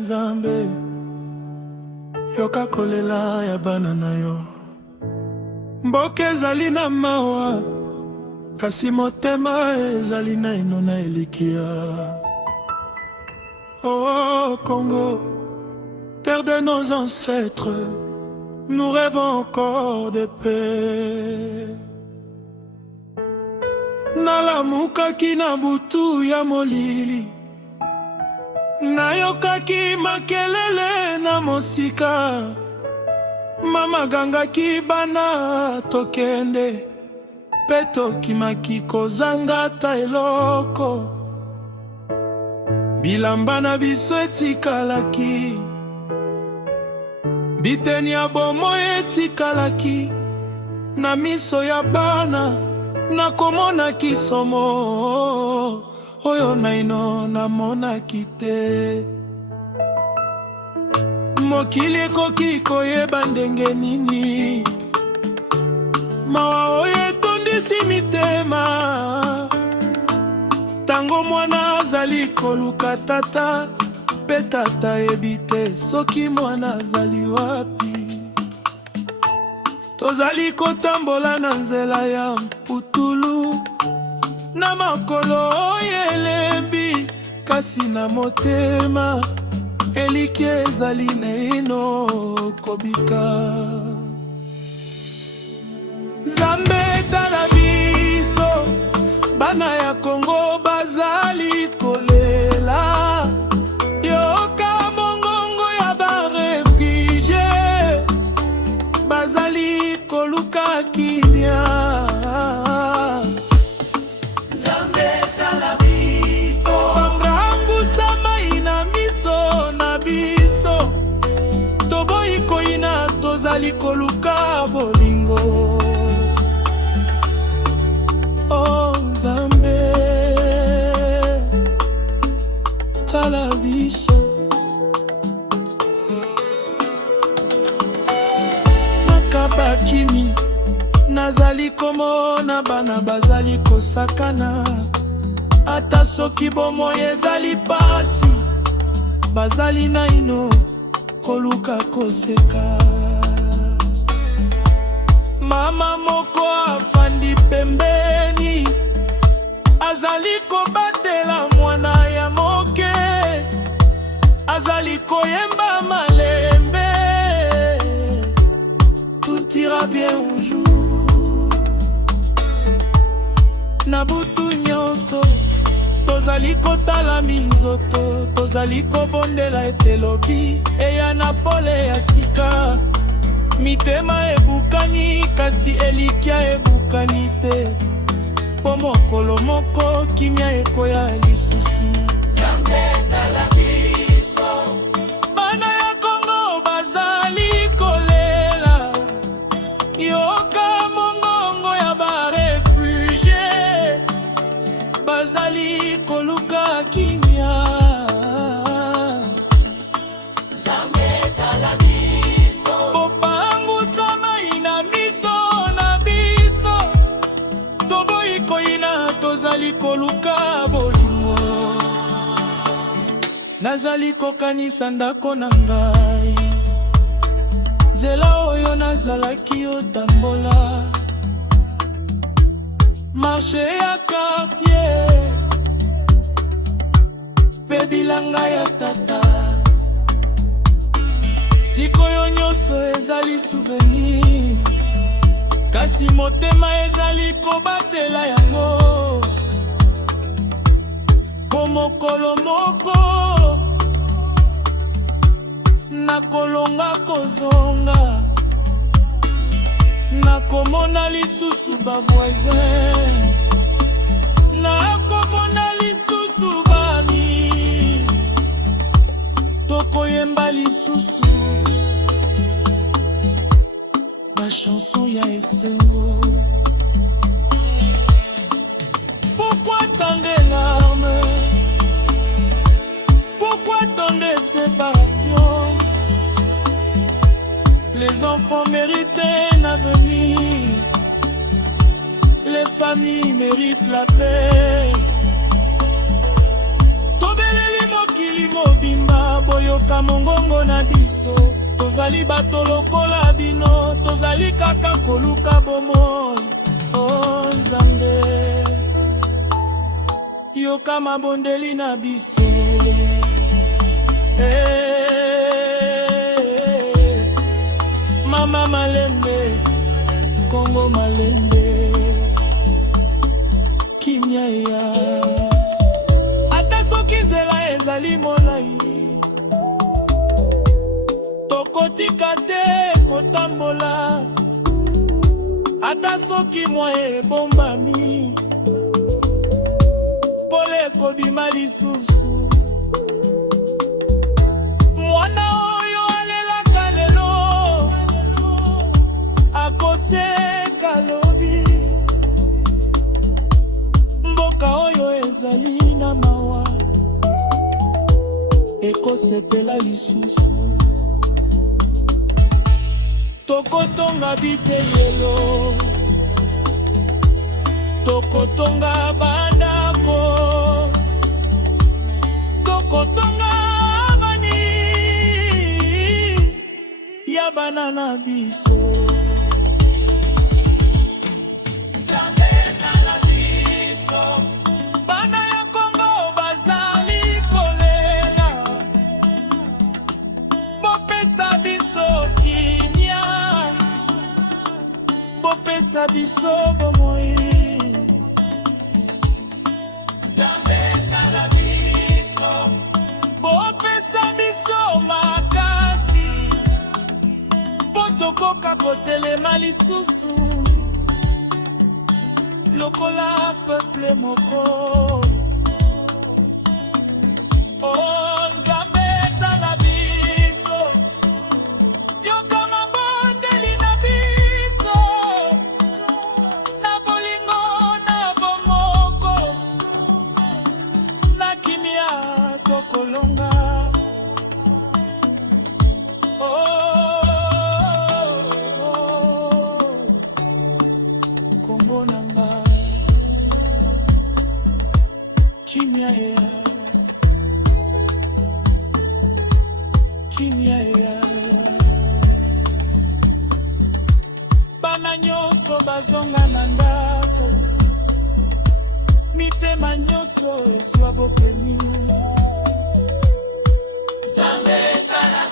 Nzambe yoka kolela ya bana na yo. Mboka ezali na mawa, kasi motema ezali na ino na elikia. Oh Congo, terre de nos ancêtres, nous rêvons encore de paix. Nalamukaki na butu ya molili, nayokaki makelele na mosika. Mama gangaki bana tokende, pe tokimaki kozanga ta eloko. Bilamba na biso etikalaki, biteni ya bomoi etikalaki. Na miso ya bana nakomona kisomo, oyo naino namonaki te. Mokili ekoki koyeba ndenge nini mawa oyo etondisi mitema. Tango mwana azali koluka tata, pe tata ebite soki mwana azali wapi. Tozali kotambola na nzela ya mputulu, na makolo oyo elembi, kasi na motema eliki ezali naino kobika. Nzambe tala biso, bana ya Kongo bazali kolela. Yoka mongongo ya barefugie, bazali koluka kimia. Nzambe tala biso, bambrangu sama ina miso na biso. Toboyi koina tozali koluka bolingo. Oh Nzambe tala biso. Nakaba kimi, nazali komona bana bazali kosakana. Ata soki bomoi ezali pasi, bazali naino koluka koseka. Mama moko afandi pembeni, azali kobatela mwana ya moke. Azali koyemba malembe, tout ira bien un jour. Na butu nyonso tozali kotala minzoto, tozali kobondela etelobi eya na pole ya sika. Mitema ebukani, kasi elikia ebukani te. Po mokolo moko kimia ekoya lisusu. Nzambe tala biso, bana ya Kongo bazali kolela. Yoka mongongo ya barefugie, bazali koluka kimia. Nzambe tala biso, bopangu sama ina miso na biso. Toboyi koina tozali koluka bolingo. Nazali kokanisa ndako na ngai, nzela oyo nazalaki otambola. Marché ya quartier, pe bilanga ya tata. Sikoyo nyonso ezali souvenir, kasi motema ezali kobatela yango. Po mokolo moko nakolonga kozonga, nakomona lisusu bavoisin, nakomona lisusu bami, tokoyemba lisusu ba chanson ya esengo. Pourquoi tant de larmes? Pourquoi tant de séparation? Les enfants méritent un avenir, les familles méritent la paix. Tobeleli mokili tozali bato lokola bino, tozali kaka koluka bomoi. Oh Nzambe, yoka mabondeli na biso. Mama Malembe, Kongo Malembe, kimia ya ata soki nzela ezali molai, tokotika te kotambola. Ata soki mwa ebombami, pole ekobima lisusu. Mwana oyo alelaka lelo, akoseka lobi. Mboka oyo ezali na mawa, ekosepela lisusu. Tokotonga biteyelo, tokotonga bandako, tokotonga bani ya bana na biso. Bana ya Kongo bazali kolela, bopesa biso kinya, bopesa biso bomoi. Bopesa biso makasi, potokoka kotelema lisusu lokola peuple moko. Oh Nzambe tala biso, yoka mabondeli na biso, na bolingo na bomoko, na kimia tokolonga. Kombo nanga kimia ya, kimia ya. Bana nyonso bazonga na ndako, mitema nyonso ezwa bopemi. Nzambe tala